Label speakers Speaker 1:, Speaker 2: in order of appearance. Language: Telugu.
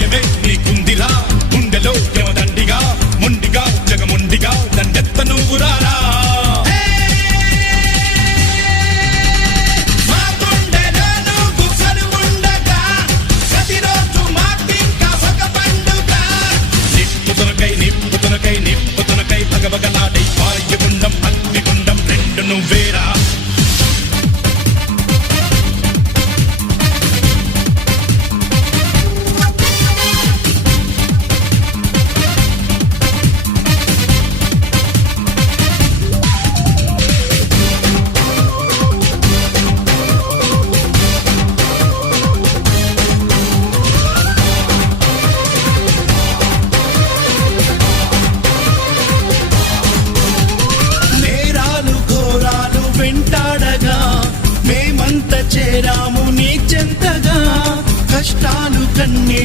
Speaker 1: you make me చేరాము నీ చెంతగా కష్టాలు కన్నీ